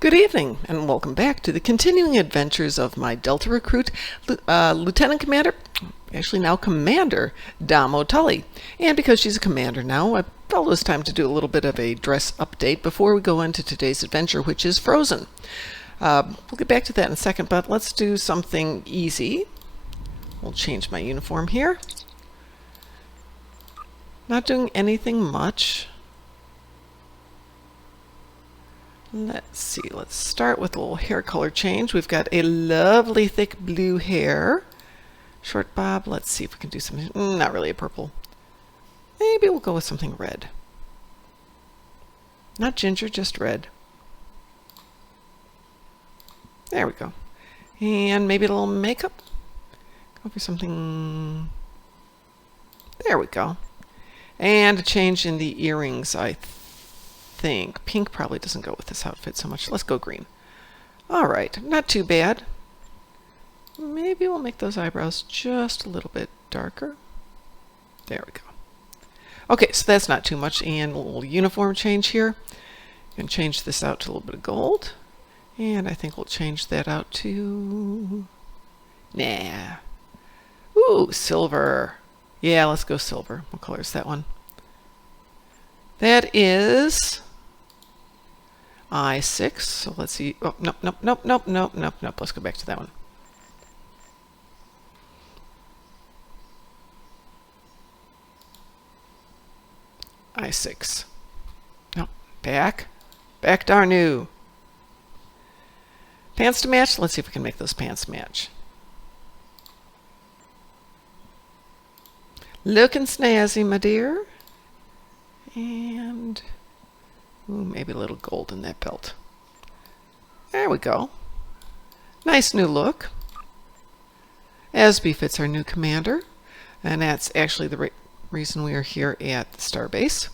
Good evening, and welcome back to the continuing adventures of my Delta recruit, Lieutenant Commander, actually now Commander, Daammo Tuly. And because she's a commander now, I felt it was time to do a little bit of a dress update before we go into today's adventure, which is Frozen. We'll get back to that in a second, but let's do something easy. We'll change my uniform here. Not doing anything much. Let's see, let's start with a little hair color change. We've got a lovely thick blue hair. Short bob, let's see if we can do something, not really a purple. Maybe we'll go with something red. Not ginger, just red. There we go. And maybe a little makeup. Go for something, there we go. And a change in the earrings, I think. Pink probably doesn't go with this outfit so much. Let's go green. Alright, not too bad. Maybe we'll make those eyebrows just a little bit darker. There we go. Okay, so that's not too much. And a little uniform change here. Can change this out to a little bit of gold. And I think we'll change that out to... nah. Ooh, silver. Yeah, let's go silver. What color is that one? That is... I6, so let's see. Oh, nope. Let's go back to that one. I6. No, back. Back darnu. Pants to match. Let's see if we can make those pants match. Looking snazzy, my dear. And... ooh, maybe a little gold in that belt. There we go. Nice new look. As befits our new commander. And that's actually the reason we are here at the starbase.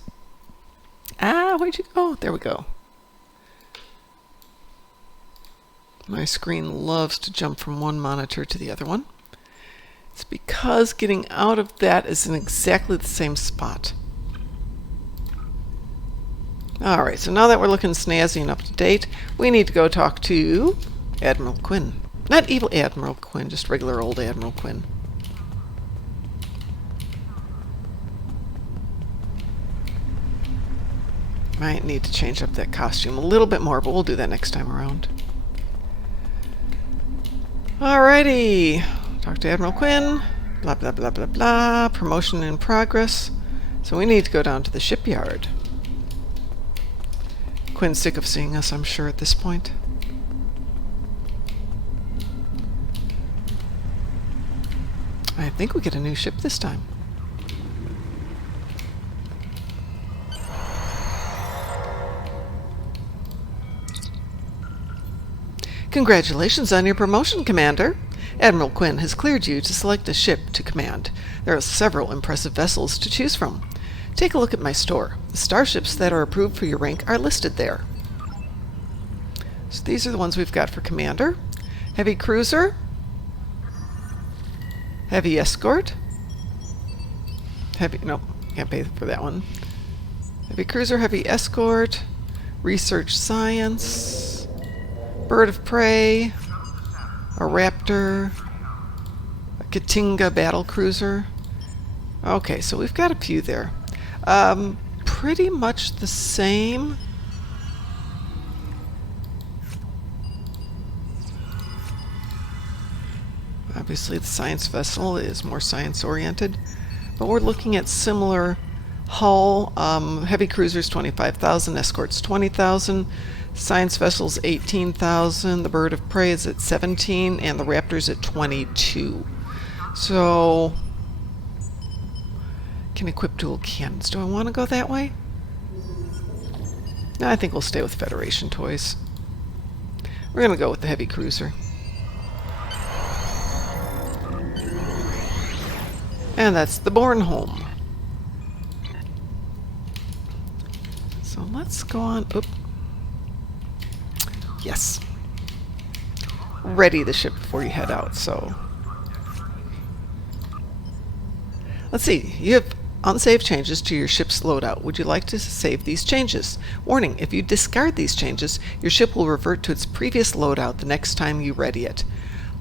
Ah, where'd you go? There we go. My screen loves to jump from one monitor to the other one. It's because getting out of that is in exactly the same spot. Alright, so now that we're looking snazzy and up to date, we need to go talk to Admiral Quinn. Not evil Admiral Quinn, just regular old Admiral Quinn. Might need to change up that costume a little bit more, but we'll do that next time around. Alrighty, talk to Admiral Quinn. Blah, blah, blah, blah, blah. Promotion in progress. So we need to go down to the shipyard. Quinn's sick of seeing us, I'm sure, at this point. I think we get a new ship this time. Congratulations on your promotion, Commander. Admiral Quinn has cleared you to select a ship to command. There are several impressive vessels to choose from. Take a look at my store. The starships that are approved for your rank are listed there. So these are the ones we've got for Commander. Heavy Cruiser. Heavy Escort. Nope, can't pay for that one. Heavy Cruiser, Heavy Escort. Research Science. Bird of Prey. A Raptor. A Katinga Battle Cruiser. Okay, so we've got a few there. Pretty much the same. Obviously the science vessel is more science oriented, but we're looking at similar hull. Heavy cruisers 25,000, escorts 20,000, science vessels 18,000, the Bird of Prey is at 17, and the Raptor's at 22. So can equip dual cannons. Do I want to go that way? No, I think we'll stay with Federation toys. We're going to go with the heavy cruiser. And that's the Bornholm. So let's go on. Oop. Yes. Ready the ship before you head out, so. Let's see. You have unsaved changes to your ship's loadout. Would you like to save these changes? Warning, if you discard these changes, your ship will revert to its previous loadout the next time you ready it.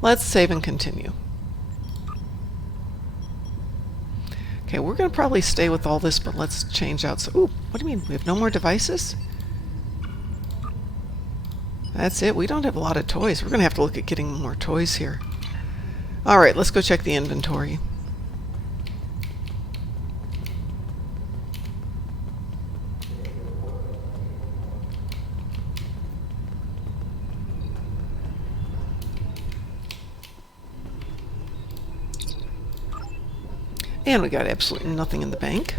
Let's save and continue. Okay, we're going to probably stay with all this, but let's change out. So, ooh, what do you mean? We have no more devices? That's it. We don't have a lot of toys. We're going to have to look at getting more toys here. All right, let's go check the inventory. And we got absolutely nothing in the bank.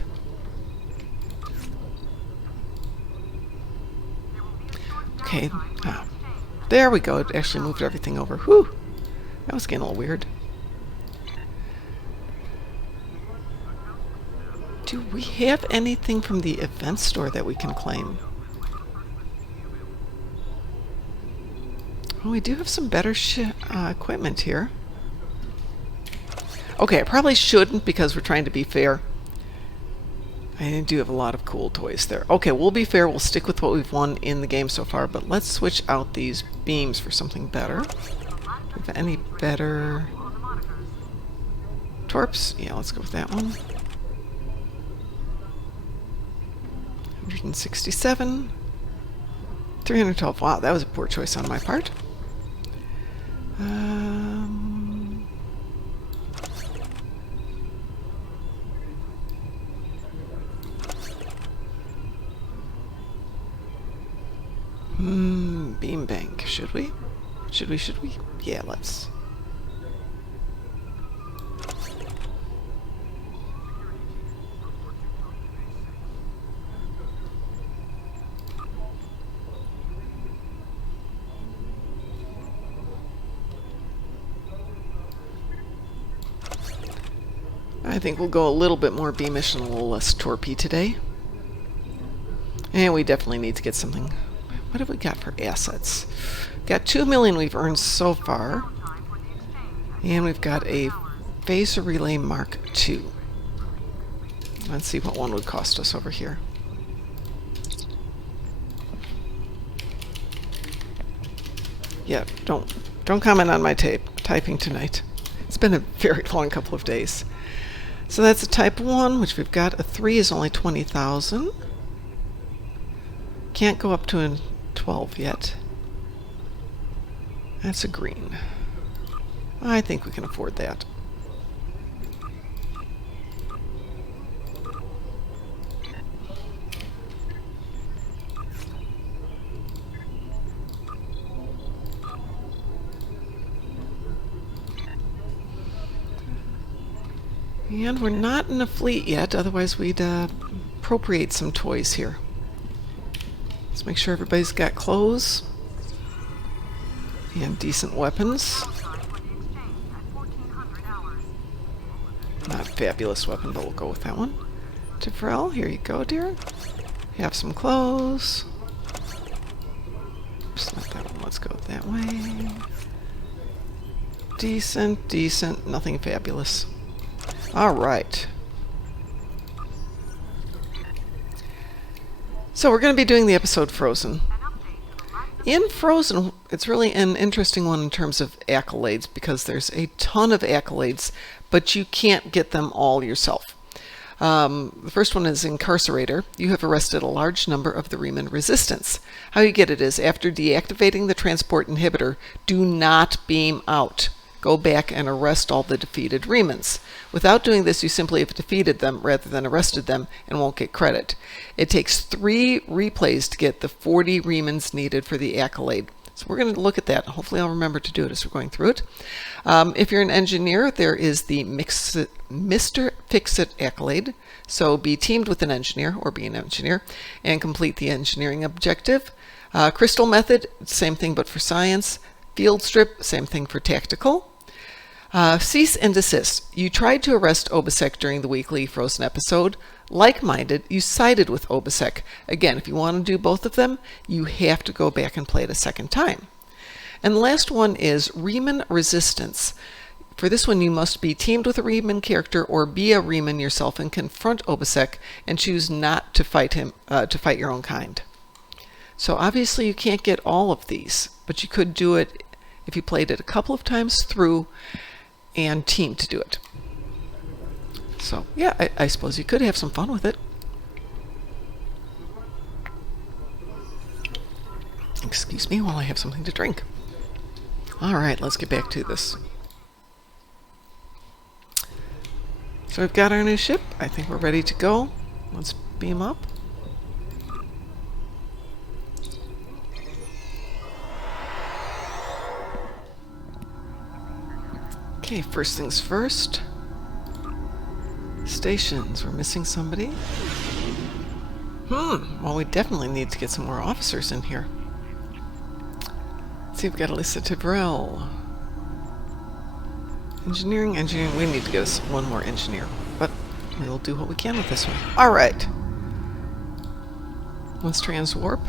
Okay, there we go. It actually moved everything over. Whew, that was getting a little weird. Do we have anything from the event store that we can claim? Oh, we do have some better equipment here. Okay, I probably shouldn't because we're trying to be fair. I do have a lot of cool toys there. Okay, we'll be fair. We'll stick with what we've won in the game so far, but let's switch out these beams for something better. If any better... Torps? Yeah, let's go with that one. 167. 312. Wow, that was a poor choice on my part. Beam bank. Should we? Should we? Yeah, let's. I think we'll go a little bit more beamish and a little less torpy today. And we definitely need to get something. What have we got for assets? Got 2 million we've earned so far. And we've got a phaser relay Mark II. Let's see what one would cost us over here. Yeah, don't comment on my typing tonight. It's been a very long couple of days. So that's a type 1, which we've got. A 3 is only 20,000. Can't go up to a 12 yet. That's a green. I think we can afford that. And we're not in a fleet yet, otherwise we'd appropriate some toys here. Let's make sure everybody's got clothes and decent weapons. Not a fabulous weapon, but we'll go with that one. Tefrel, here you go, dear. Have some clothes. Oops, not that one. Let's go that way. Decent, nothing fabulous. All right. So we're going to be doing the episode Frozen. In Frozen, it's really an interesting one in terms of accolades because there's a ton of accolades, but you can't get them all yourself. The first one is Incarcerator. You have arrested a large number of the Riemann resistance. How you get it is after deactivating the transport inhibitor, do not beam out. Go back and arrest all the defeated Riemanns. Without doing this, you simply have defeated them rather than arrested them and won't get credit. It takes 3 replays to get the 40 Riemanns needed for the Accolade. So we're going to look at that. Hopefully I'll remember to do it as we're going through it. If you're an engineer, there is the Mr. Fix-It Accolade. So be teamed with an engineer or be an engineer and complete the engineering objective. Crystal Method, same thing but for science. Field Strip, same thing for tactical. Cease and desist. You tried to arrest Obasek during the weekly Frozen episode. Like-minded, you sided with Obasek. Again, if you want to do both of them, you have to go back and play it a second time. And the last one is Riemann resistance. For this one, you must be teamed with a Riemann character or be a Riemann yourself and confront Obasek and choose not to fight him, to fight your own kind. So obviously you can't get all of these, but you could do it if you played it a couple of times through and teamed to do it. So yeah, I suppose you could have some fun with it. Excuse me while I have something to drink. Alright, let's get back to this. So we've got our new ship. I think we're ready to go. Let's beam up. Okay, first things first. Stations. We're missing somebody. Well, we definitely need to get some more officers in here. Let's see, we've got Alyssa Tibrell. Engineering. We need to get us one more engineer, but we'll do what we can with this one. Alright. Let's transwarp.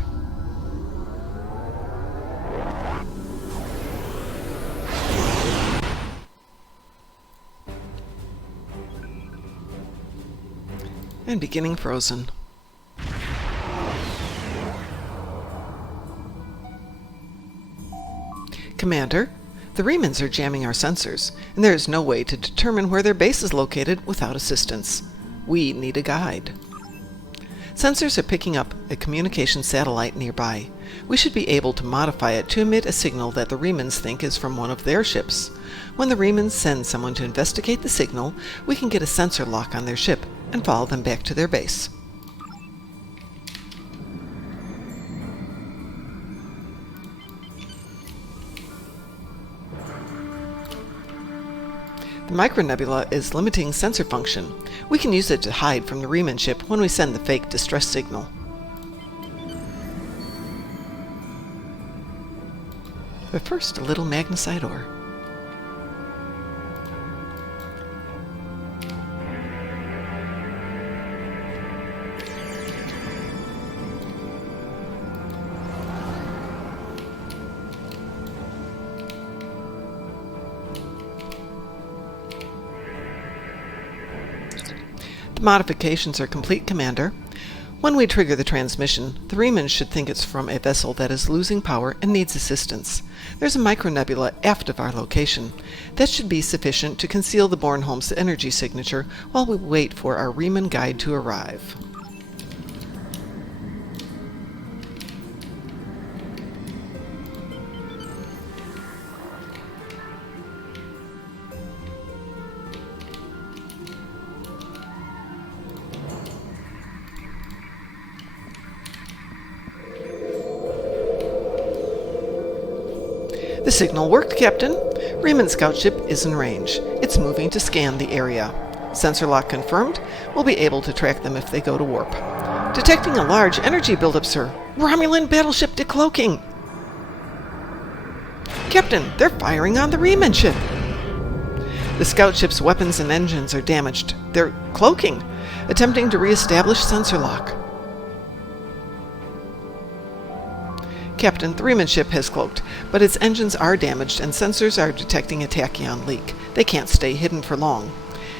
And beginning frozen. Commander, the Riemanns are jamming our sensors, and there is no way to determine where their base is located without assistance. We need a guide. Sensors are picking up a communication satellite nearby. We should be able to modify it to emit a signal that the Riemanns think is from one of their ships. When the Riemanns send someone to investigate the signal, we can get a sensor lock on their ship and follow them back to their base. The micronebula is limiting sensor function. We can use it to hide from the Riemann ship when we send the fake distress signal. But first, a little magnesite ore. The modifications are complete, Commander. When we trigger the transmission, the Riemann should think it's from a vessel that is losing power and needs assistance. There's a micronebula aft of our location. That should be sufficient to conceal the Bornholm's energy signature while we wait for our Riemann guide to arrive. The signal worked, Captain. Riemann scout ship is in range. It's moving to scan the area. Sensor lock confirmed. We'll be able to track them if they go to warp. Detecting a large energy buildup, sir. Romulan battleship decloaking. Captain, they're firing on the Riemann ship. The scout ship's weapons and engines are damaged. They're cloaking, attempting to re-establish sensor lock. Captain, the Riemann ship has cloaked, but its engines are damaged and sensors are detecting a tachyon leak. They can't stay hidden for long.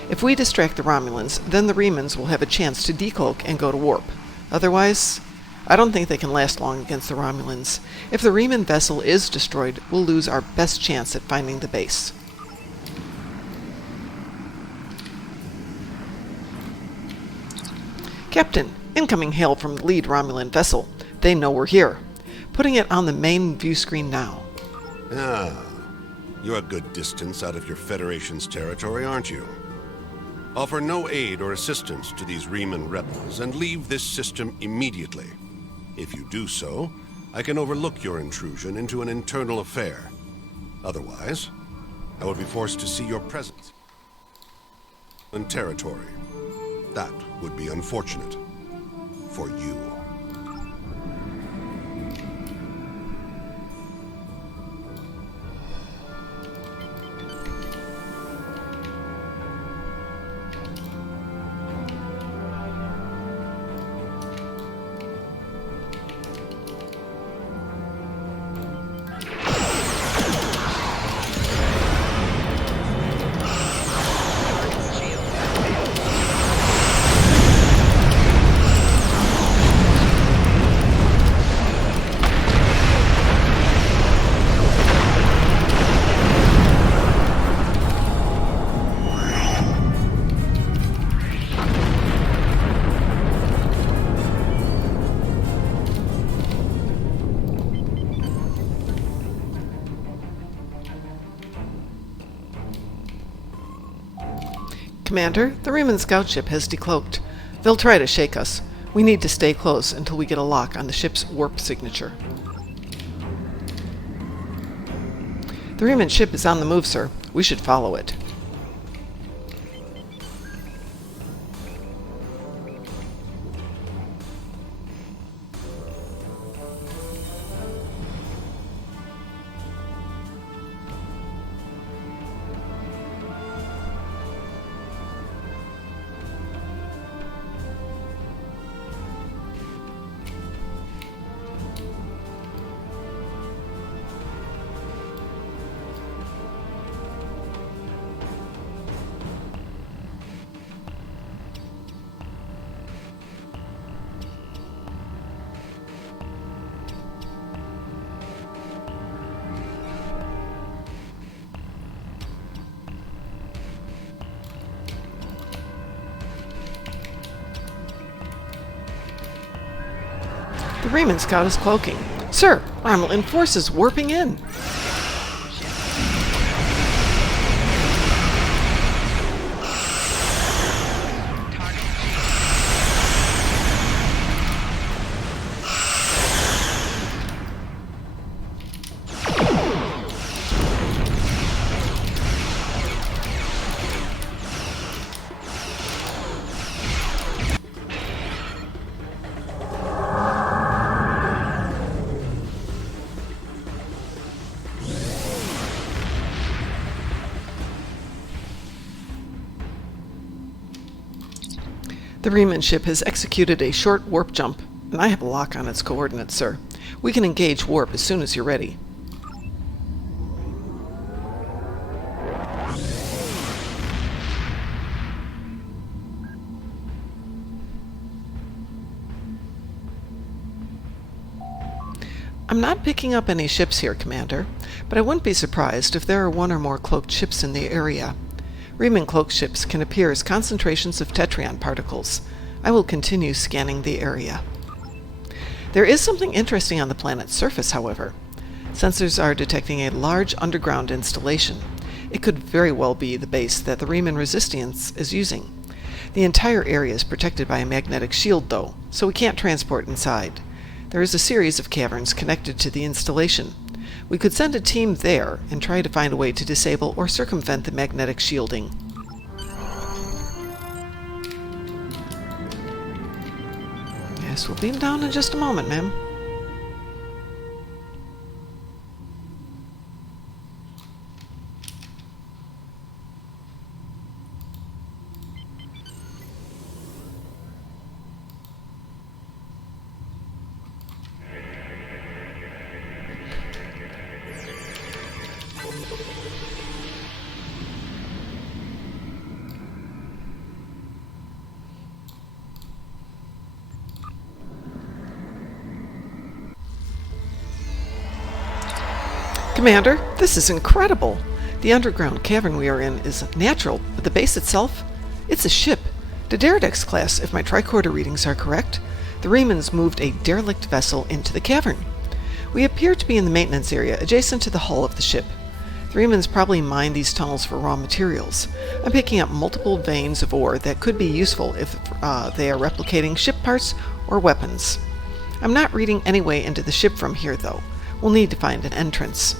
If we distract the Romulans, then the Riemanns will have a chance to decloak and go to warp. Otherwise, I don't think they can last long against the Romulans. If the Riemann vessel is destroyed, we'll lose our best chance at finding the base. Captain, incoming hail from the lead Romulan vessel. They know we're here. Putting it on the main view screen now. Ah, you're a good distance out of your Federation's territory, aren't you? Offer no aid or assistance to these Riemann rebels and leave this system immediately. If you do so, I can overlook your intrusion into an internal affair. Otherwise, I would be forced to see your presence in territory. That would be unfortunate for you. Commander, the Riemann scout ship has decloaked. They'll try to shake us. We need to stay close until we get a lock on the ship's warp signature. The Riemann ship is on the move, sir. We should follow it. The Riemann scout is cloaking. Sir, Romulan force is warping in. The Riemann ship has executed a short warp jump, and I have a lock on its coordinates, sir. We can engage warp as soon as you're ready. I'm not picking up any ships here, Commander, but I wouldn't be surprised if there are one or more cloaked ships in the area. Riemann cloaked ships can appear as concentrations of tetryon particles. I will continue scanning the area. There is something interesting on the planet's surface, however. Sensors are detecting a large underground installation. It could very well be the base that the Riemann Resistance is using. The entire area is protected by a magnetic shield, though, so we can't transport inside. There is a series of caverns connected to the installation. We could send a team there and try to find a way to disable or circumvent the magnetic shielding. Yes, we'll beam down in just a moment, ma'am. Commander, this is incredible! The underground cavern we are in is natural, but the base itself? It's a ship. The Derridex class, if my tricorder readings are correct. The Riemanns moved a derelict vessel into the cavern. We appear to be in the maintenance area adjacent to the hull of the ship. The Riemanns probably mined these tunnels for raw materials. I'm picking up multiple veins of ore that could be useful if they are replicating ship parts or weapons. I'm not reading any way into the ship from here, though. We'll need to find an entrance.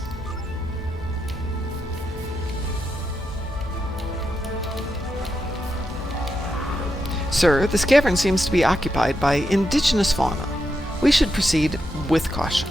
Sir, this cavern seems to be occupied by indigenous fauna. We should proceed with caution.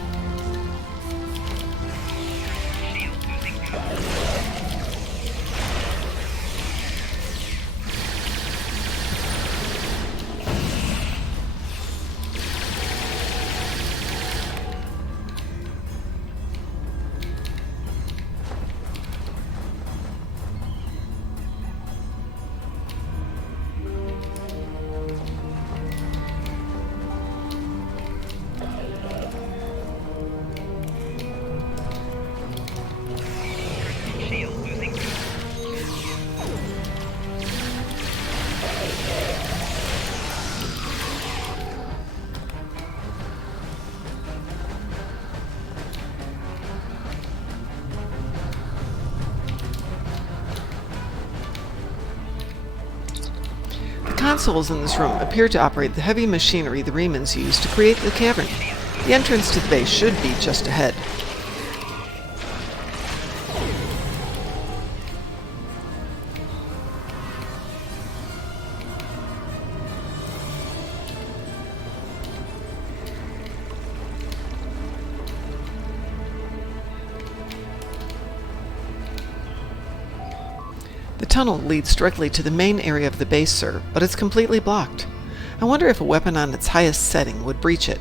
consoles in this room appear to operate the heavy machinery the Remans used to create the cavern. The entrance to the base should be just ahead. The tunnel leads directly to the main area of the base, sir, but it's completely blocked. I wonder if a weapon on its highest setting would breach it.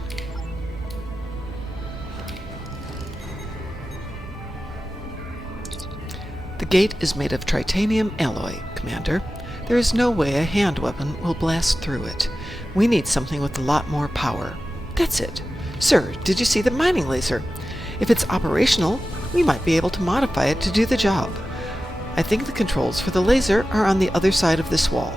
The gate is made of titanium alloy, Commander. There is no way a hand weapon will blast through it. We need something with a lot more power. That's it. Sir, did you see the mining laser? If it's operational, we might be able to modify it to do the job. I think the controls for the laser are on the other side of this wall.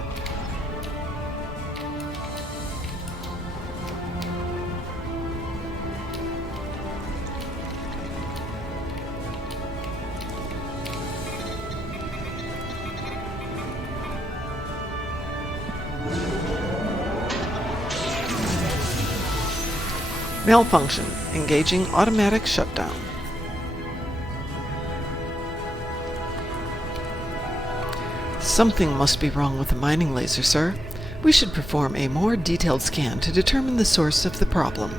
Malfunction. Engaging automatic shutdown. Something must be wrong with the mining laser, sir. We should perform a more detailed scan to determine the source of the problem.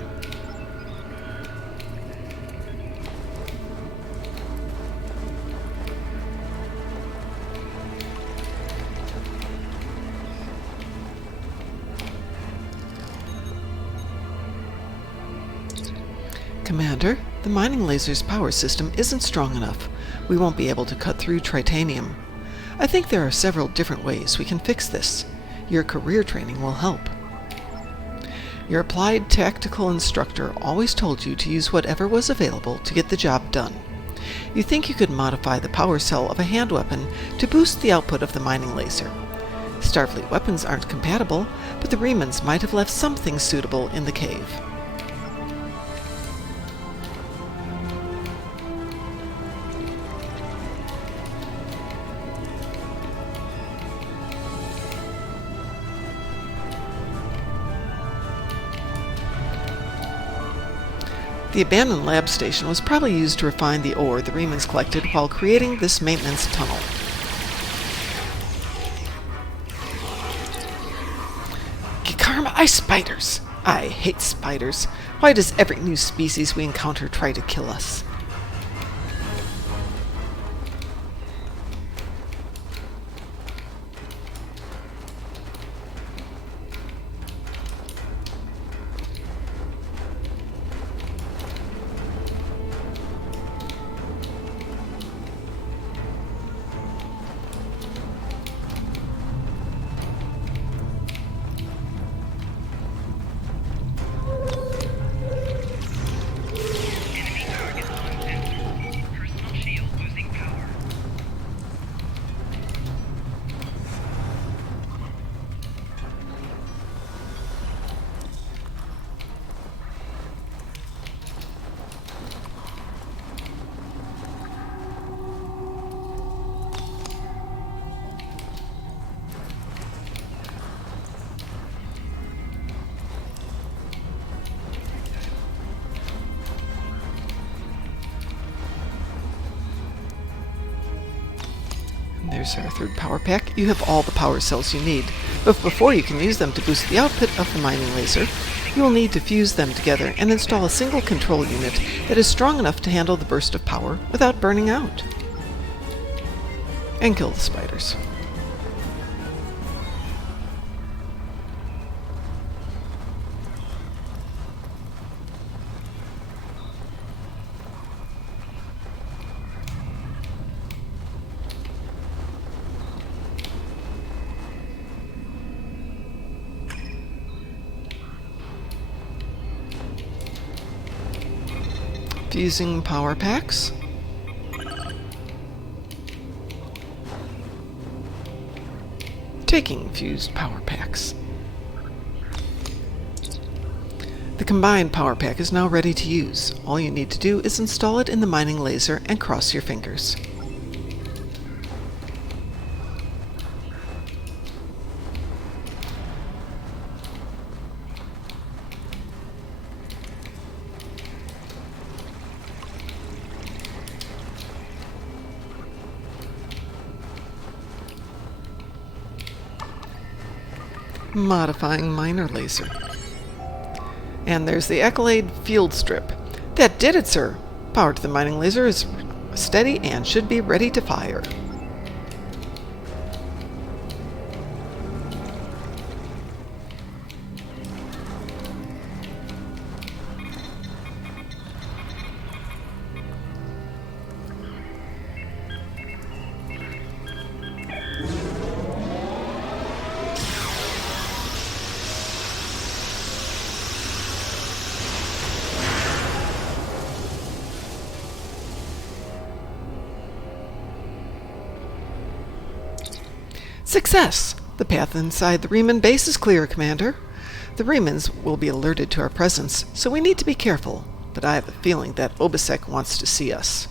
Commander, the mining laser's power system isn't strong enough. We won't be able to cut through titanium. I think there are several different ways we can fix this. Your career training will help. Your applied tactical instructor always told you to use whatever was available to get the job done. You think you could modify the power cell of a hand weapon to boost the output of the mining laser. Starfleet weapons aren't compatible, but the Remans might have left something suitable in the cave. The abandoned lab station was probably used to refine the ore the Remans collected while creating this maintenance tunnel. Gikarma ice spiders! I hate spiders. Why does every new species we encounter try to kill us? There's our third power pack. You have all the power cells you need, but before you can use them to boost the output of the mining laser, you will need to fuse them together and install a single control unit that is strong enough to handle the burst of power without burning out. And kill the spiders. Fusing power packs. Taking fused power packs. The combined power pack is now ready to use. All you need to do is install it in the mining laser and cross your fingers. Modifying minor laser. And there's the Accolade field strip. That did it, sir. Power to the mining laser is steady and should be ready to fire. Success! The path inside the Riemann base is clear, Commander. The Riemanns will be alerted to our presence, so we need to be careful, but I have a feeling that Obisek wants to see us.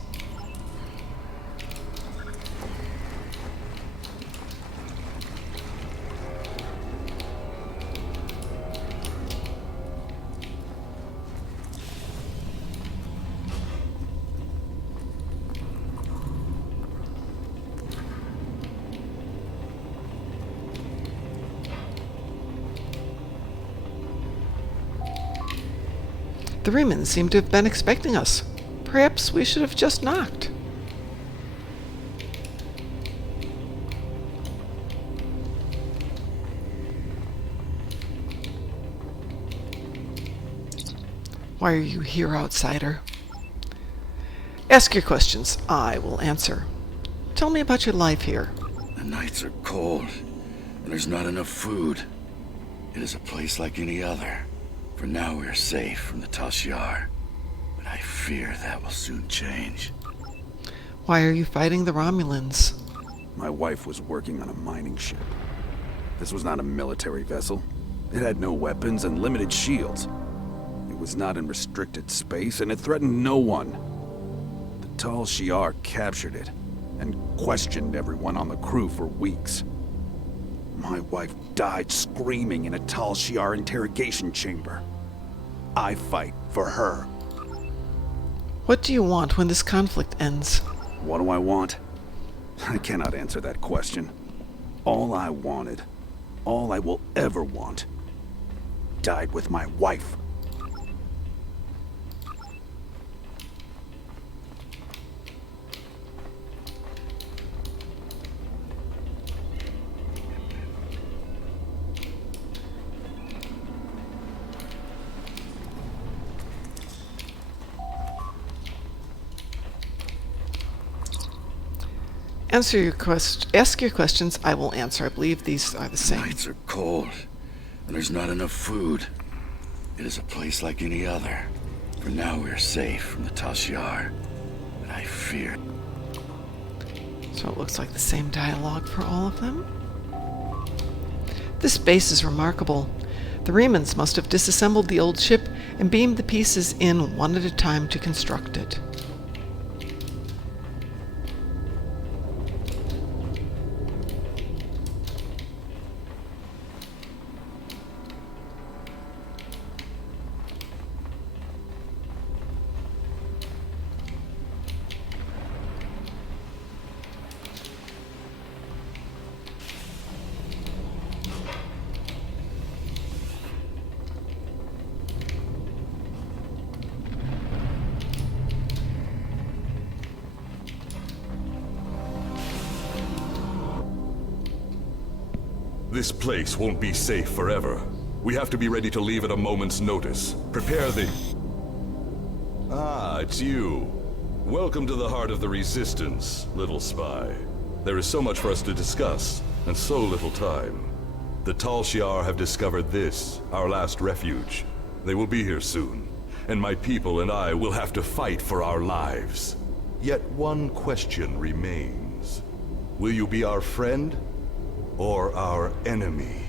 The Riemanns seem to have been expecting us. Perhaps we should have just knocked. Why are you here, outsider? Ask your questions. I will answer. Tell me about your life here. The nights are cold, and there's not enough food. It is a place like any other. For now we are safe from the Tal Shiar, but I fear that will soon change. Why are you fighting the Romulans? My wife was working on a mining ship. This was not a military vessel. It had no weapons and limited shields. It was not in restricted space, and it threatened no one. The Tal Shiar captured it, and questioned everyone on the crew for weeks. My wife died screaming in a Tal Shiar interrogation chamber. I fight for her. What do you want when this conflict ends? What do I want? I cannot answer that question. All I wanted, all I will ever want, died with my wife. Ask your questions, I will answer. I believe these are the same. Nights are cold, and there's not enough food. It is a place like any other. For now we are safe from the Tal Shiar, but I fear. So it looks like the same dialogue for all of them. This base is remarkable. The Riemanns must have disassembled the old ship and beamed the pieces in one at a time to construct it. This place won't be safe forever. We have to be ready to leave at a moment's notice. Prepare the... Ah, it's you. Welcome to the heart of the Resistance, little spy. There is so much for us to discuss, and so little time. The Tal Shiar have discovered this, our last refuge. They will be here soon, and my people and I will have to fight for our lives. Yet one question remains. Will you be our friend, or our enemy?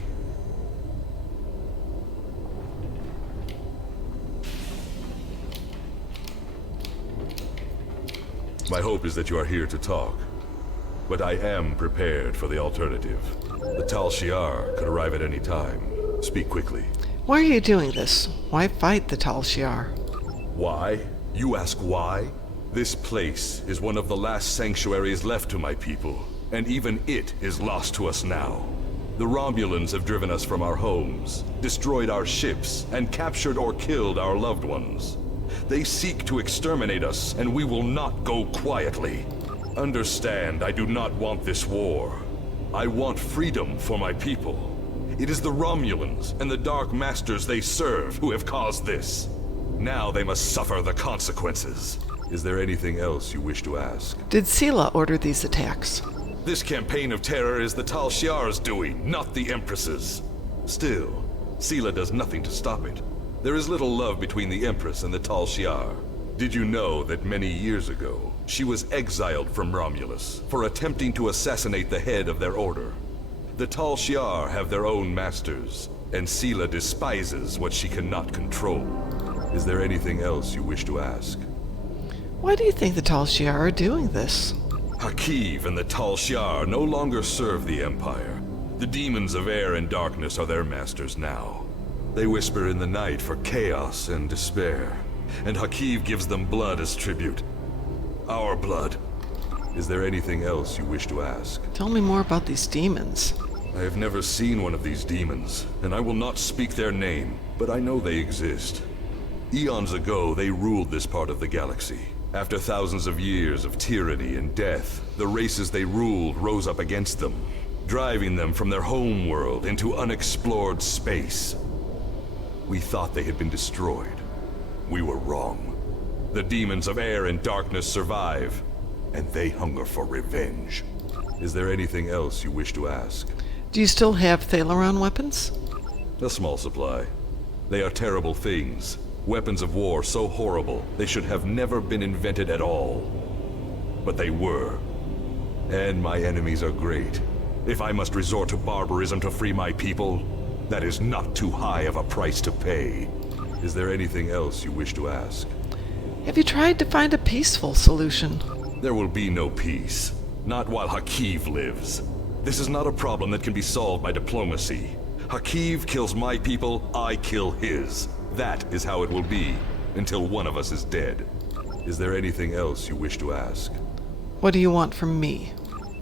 My hope is that you are here to talk, but I am prepared for the alternative. The Tal Shiar could arrive at any time. Speak quickly. Why are you doing this? Why fight the Tal Shiar? Why? You ask why? This place is one of the last sanctuaries left to my people, and even it is lost to us now. The Romulans have driven us from our homes, destroyed our ships, and captured or killed our loved ones. They seek to exterminate us, and we will not go quietly. Understand, I do not want this war. I want freedom for my people. It is the Romulans and the Dark Masters they serve who have caused this. Now they must suffer the consequences. Is there anything else you wish to ask? Did Sela order these attacks? This campaign of terror is the Tal Shiar's doing, not the Empress's. Still, Sela does nothing to stop it. There is little love between the Empress and the Tal Shiar. Did you know that many years ago, she was exiled from Romulus for attempting to assassinate the head of their order? The Tal Shiar have their own masters, and Sela despises what she cannot control. Is there anything else you wish to ask? Why do you think the Tal Shiar are doing this? Hakiv and the Tal Shiar no longer serve the Empire. The demons of air and darkness are their masters now. They whisper in the night for chaos and despair, and Hakiv gives them blood as tribute. Our blood. Is there anything else you wish to ask? Tell me more about these demons. I have never seen one of these demons, and I will not speak their name, but I know they exist. Eons ago, they ruled this part of the galaxy. After thousands of years of tyranny and death, the races they ruled rose up against them, driving them from their home world into unexplored space. We thought they had been destroyed. We were wrong. The demons of air and darkness survive, and they hunger for revenge. Is there anything else you wish to ask? Do you still have Thalaron weapons? A small supply. They are terrible things. Weapons of war so horrible, they should have never been invented at all. But they were. And my enemies are great. If I must resort to barbarism to free my people, that is not too high of a price to pay. Is there anything else you wish to ask? Have you tried to find a peaceful solution? There will be no peace. Not while Hakiv lives. This is not a problem that can be solved by diplomacy. Hakiv kills my people, I kill his. That is how it will be, until one of us is dead. Is there anything else you wish to ask? What do you want from me?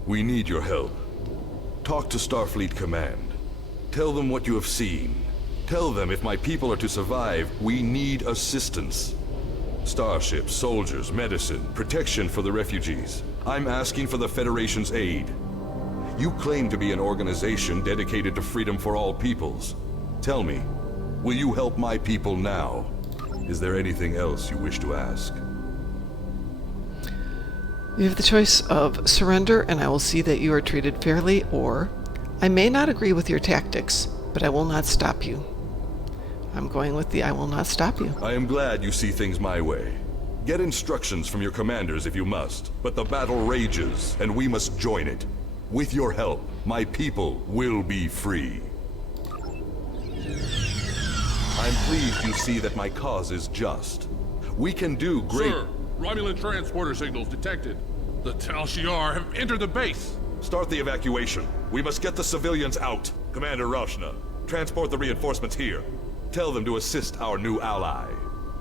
We need your help. Talk to Starfleet Command. Tell them what you have seen. Tell them if my people are to survive, we need assistance. Starships, soldiers, medicine, protection for the refugees. I'm asking for the Federation's aid. You claim to be an organization dedicated to freedom for all peoples. Tell me, will you help my people now? Is there anything else you wish to ask? You have the choice of surrender and I will see that you are treated fairly, or I may not agree with your tactics, but I will not stop you. I'm going with the I will not stop you. I am glad you see things my way. Get instructions from your commanders if you must, but the battle rages, and we must join it. With your help, my people will be free. I'm pleased you see that my cause is just. We can do great— Sir, Romulan transporter signals detected. The Tal Shiar have entered the base. Start the evacuation. We must get the civilians out. Commander Rashna, transport the reinforcements here. Tell them to assist our new ally.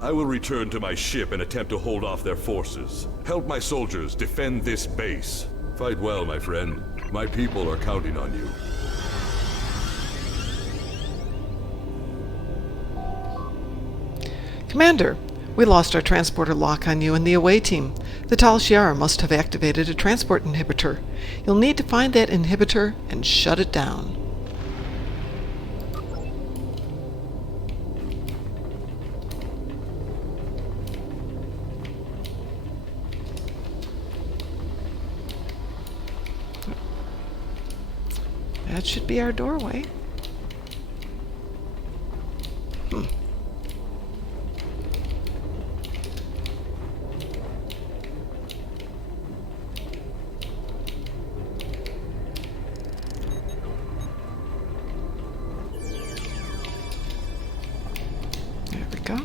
I will return to my ship and attempt to hold off their forces. Help my soldiers defend this base. Fight well, my friend. My people are counting on you. Commander, we lost our transporter lock on you and the away team. The Tal Shiar must have activated a transport inhibitor. You'll need to find that inhibitor and shut it down. That should be our doorway. There we go.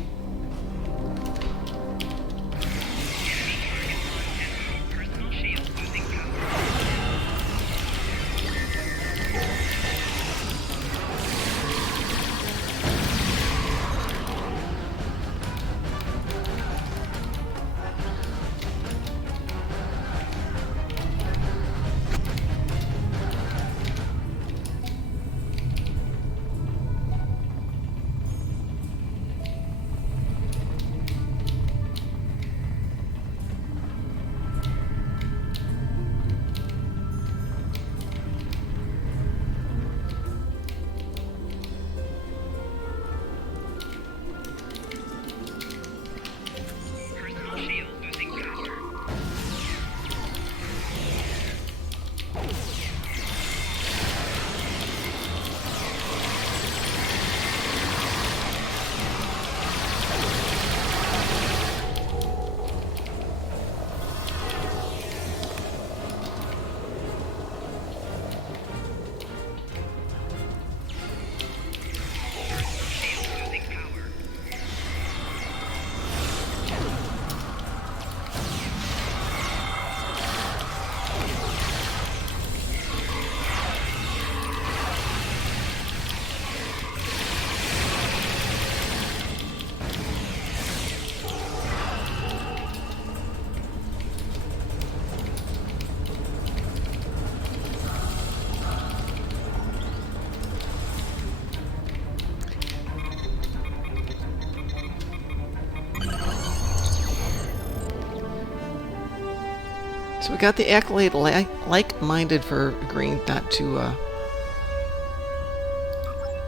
So we got the Accolade like-minded for agreeing not to,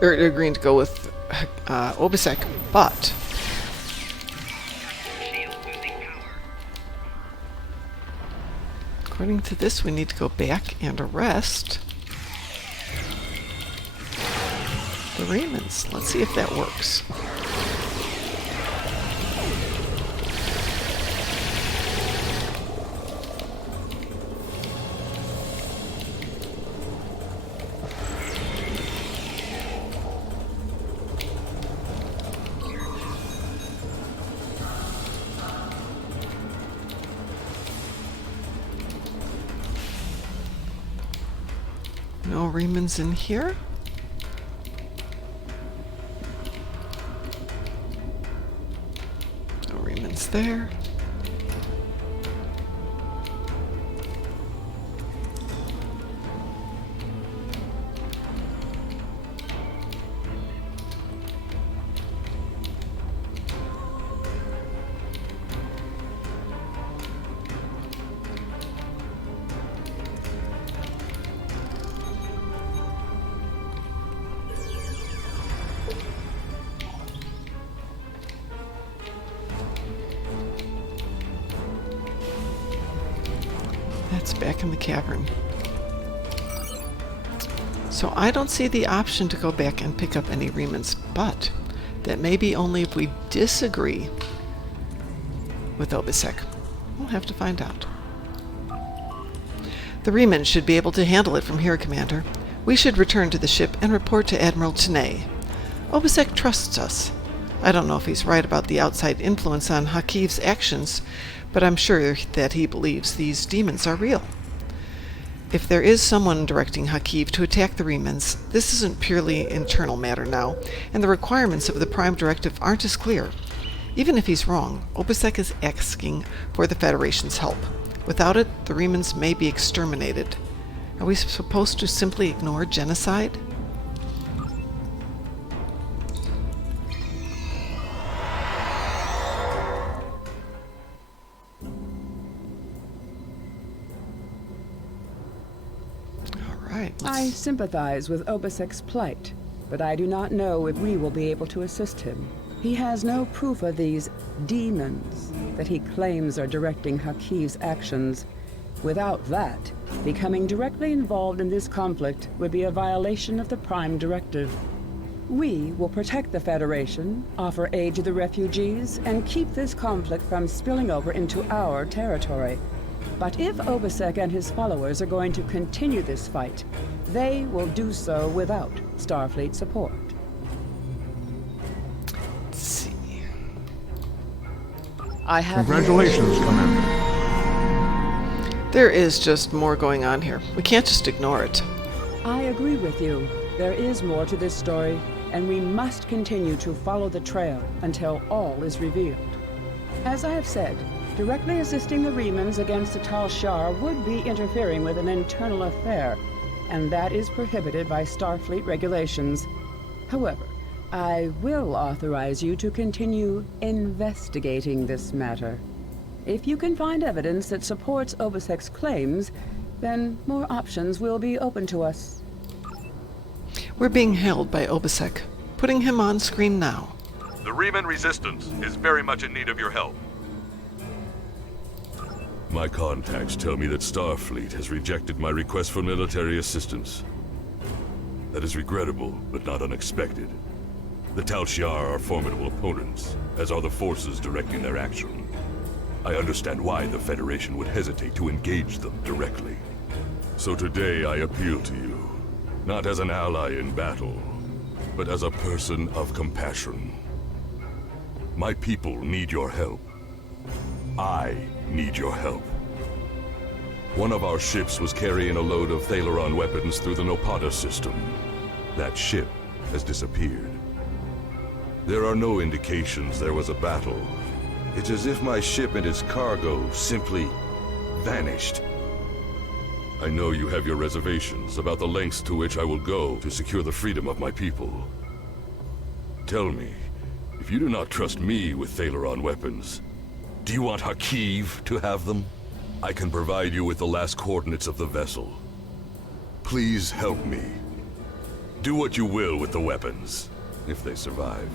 or agreeing to go with Obisek, but according to this, we need to go back and arrest the Raymans. Let's see if that works. No Raymans in here. No Raymans there. That's back in the cavern. So I don't see the option to go back and pick up any Remans, but that may be only if we disagree with Obisek. We'll have to find out. The Remans should be able to handle it from here, Commander. We should return to the ship and report to Admiral Tanay. Obisek trusts us. I don't know if he's right about the outside influence on Hakiv's actions, but I'm sure that he believes these demons are real. If there is someone directing Hakiv to attack the Remans, this isn't purely internal matter now, and the requirements of the Prime Directive aren't as clear. Even if he's wrong, Obisek is asking for the Federation's help. Without it, the Remans may be exterminated. Are we supposed to simply ignore genocide? I sympathize with Obisek's plight, but I do not know if we will be able to assist him. He has no proof of these demons that he claims are directing Hakiv's actions. Without that, becoming directly involved in this conflict would be a violation of the Prime Directive. We will protect the Federation, offer aid to the refugees, and keep this conflict from spilling over into our territory. But if Obisek and his followers are going to continue this fight, they will do so without Starfleet support. Let's see. I have Congratulations, Commander. There is just more going on here. We can't just ignore it. I agree with you. There is more to this story, and we must continue to follow the trail until all is revealed. As I have said, directly assisting the Remans against the Tal Shiar would be interfering with an internal affair, and that is prohibited by Starfleet regulations. However, I will authorize you to continue investigating this matter. If you can find evidence that supports Obisek's claims, then more options will be open to us. We're being held by Obisek. Putting him on screen now. The Reman Resistance is very much in need of your help. My contacts tell me that Starfleet has rejected my request for military assistance. That is regrettable, but not unexpected. The Tal Shiar are formidable opponents, as are the forces directing their action. I understand why the Federation would hesitate to engage them directly. So today I appeal to you, not as an ally in battle, but as a person of compassion. My people need your help. I need your help. One of our ships was carrying a load of Thalaron weapons through the Nopata system. That ship has disappeared. There are no indications there was a battle. It's as if my ship and its cargo simply vanished. I know you have your reservations about the lengths to which I will go to secure the freedom of my people. Tell me, if you do not trust me with Thalaron weapons, do you want Hakiv to have them? I can provide you with the last coordinates of the vessel. Please help me. Do what you will with the weapons, if they survive.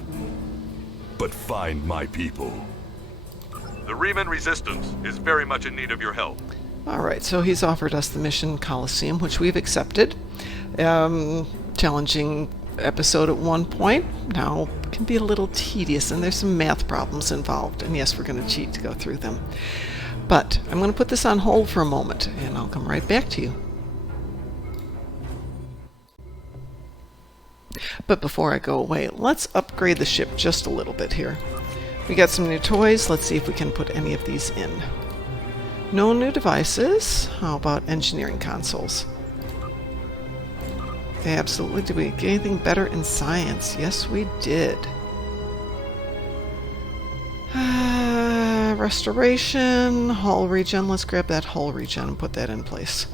But find my people. The Riemann Resistance is very much in need of your help. Alright, so he's offered us the mission Coliseum, which we've accepted. Challenging episode at one point. Now, it can be a little tedious, and there's some math problems involved. And yes, we're going to cheat to go through them. But I'm going to put this on hold for a moment, and I'll come right back to you. But before I go away, let's upgrade the ship just a little bit here. We got some new toys. Let's see if we can put any of these in. No new devices. How about engineering consoles? Absolutely. Did we get anything better in science? Yes, we did. Restoration, hull regen. Let's grab that hull regen and put that in place.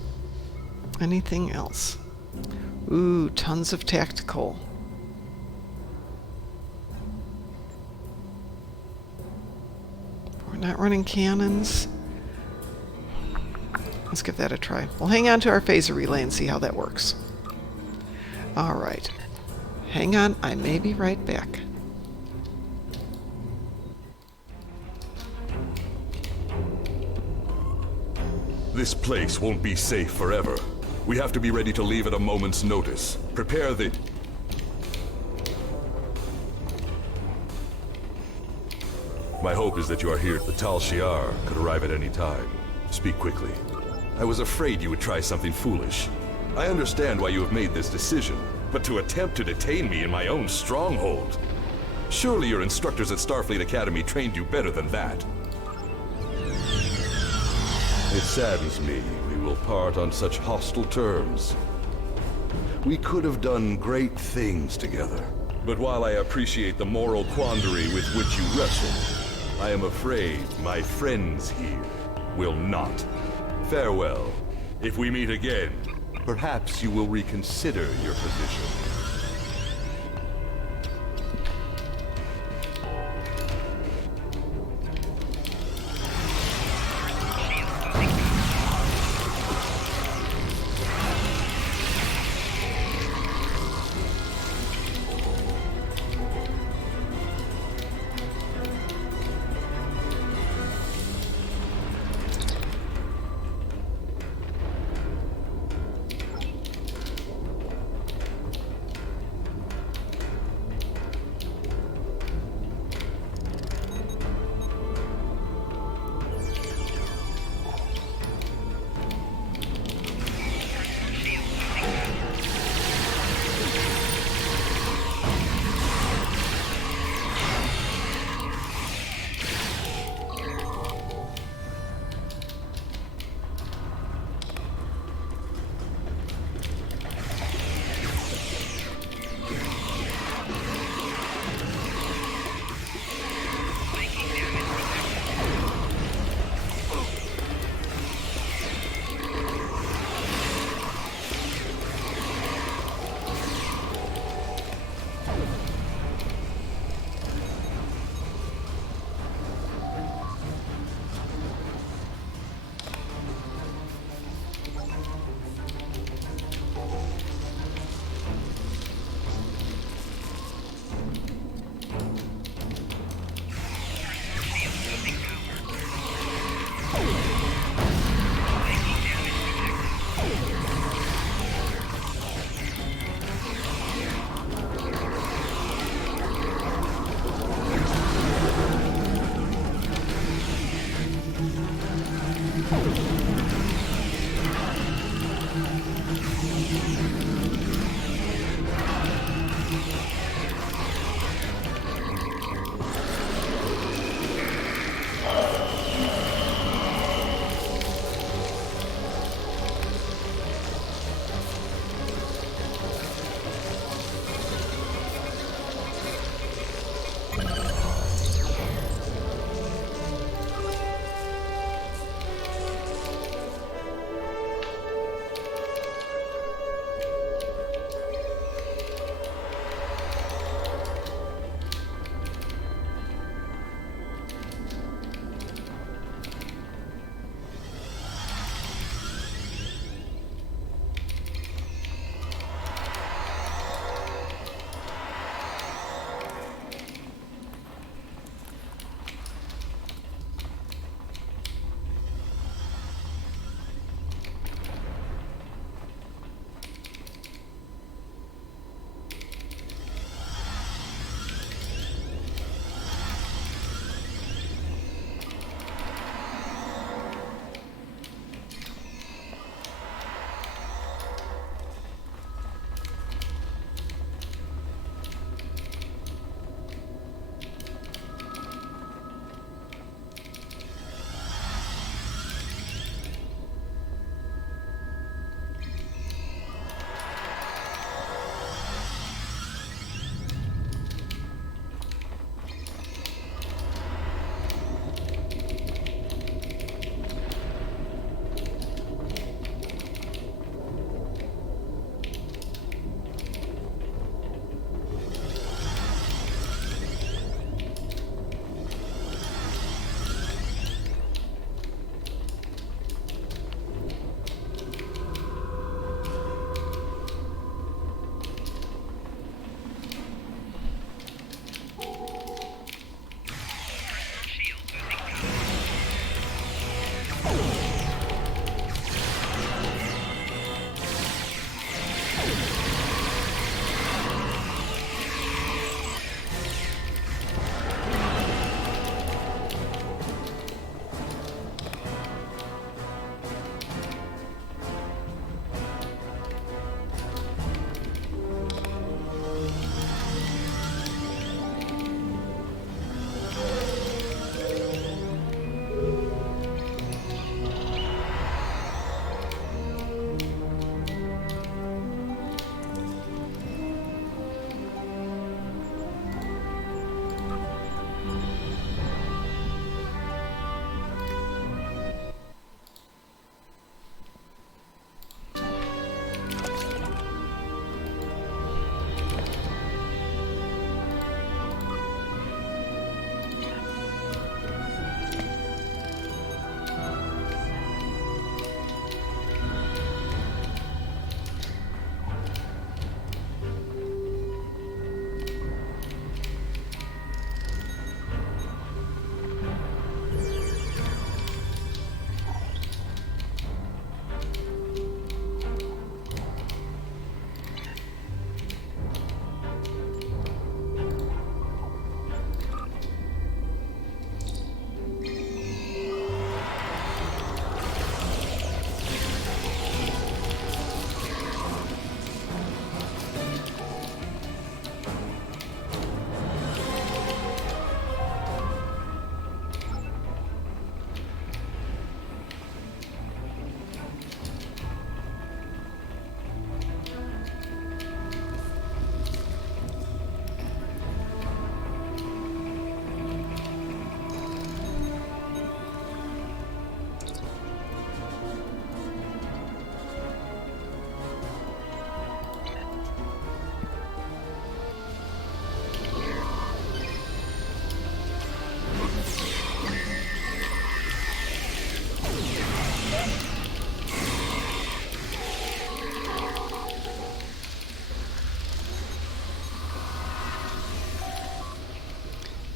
Anything else? Ooh, tons of tactical. We're not running cannons. Let's give that a try. We'll hang on to our phaser relay and see how that works. Alright. Hang on, I may be right back. This place won't be safe forever. We have to be ready to leave at a moment's notice. Prepare the... My hope is that you are here. The Tal Shiar could arrive at any time. Speak quickly. I was afraid you would try something foolish. I understand why you have made this decision, but to attempt to detain me in my own stronghold... Surely your instructors at Starfleet Academy trained you better than that. It saddens me we will part on such hostile terms. We could have done great things together. But while I appreciate the moral quandary with which you wrestle, I am afraid my friends here will not. Farewell. If we meet again, perhaps you will reconsider your position.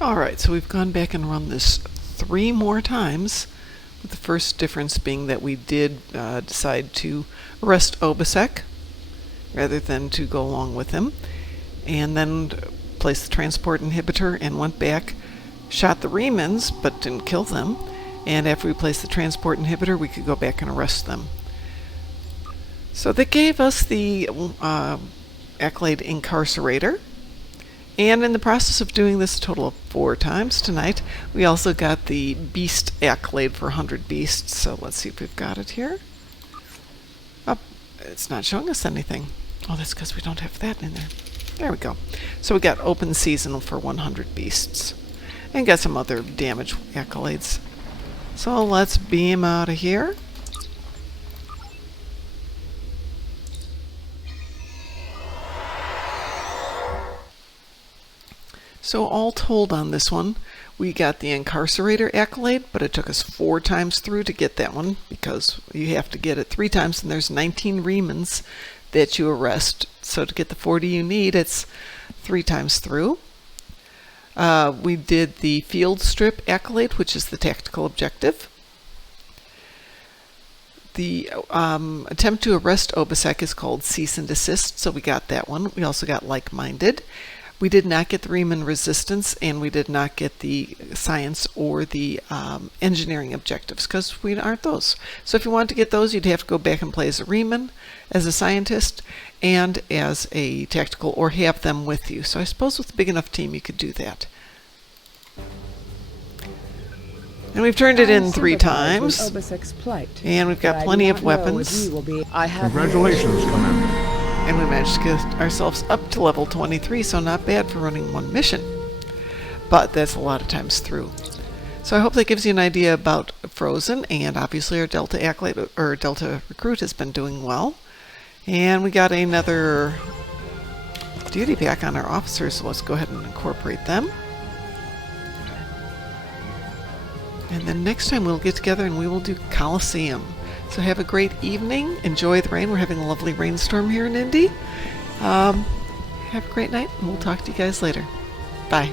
Alright, so we've gone back and run this 3 more times, with the first difference being that we did decide to arrest Obasek rather than to go along with him, and then placed the transport inhibitor and went back, shot the Remans but didn't kill them, and after we placed the transport inhibitor we could go back and arrest them. So that gave us the Accolade Incarcerator. And in the process of doing this a total of 4 times tonight, we also got the Beast Accolade for 100 beasts. So let's see if we've got it here. Oh, it's not showing us anything. Oh, that's because we don't have that in there. There we go. So we got Open Season for 100 beasts. And got some other damage accolades. So let's beam out of here. So all told on this one, we got the Incarcerator Accolade, but it took us 4 times through to get that one, because you have to get it 3 times, and there's 19 Remans that you arrest. So to get the 40 you need, it's 3 times through. We did the Field Strip Accolade, which is the tactical objective. The attempt to arrest Obasek is called Cease and Desist, so we got that one. We also got Like-Minded. We did not get the Reman Resistance, and we did not get the Science or the Engineering objectives, because we aren't those. So if you wanted to get those, you'd have to go back and play as a Reman, as a Scientist, and as a Tactical, or have them with you. So I suppose with a big enough team you could do that. And we've turned it in 3 times, and we've got plenty of weapons. Congratulations, Commander. And we managed to get ourselves up to level 23, so not bad for running 1 mission. But that's a lot of times through. So I hope that gives you an idea about Frozen, and obviously our Delta Accolade, or Delta Recruit has been doing well. And we got another duty pack on our officers, so let's go ahead and incorporate them. And then next time we'll get together and we will do Coliseum. So have a great evening. Enjoy the rain. We're having a lovely rainstorm here in Indy. Have a great night, and we'll talk to you guys later. Bye.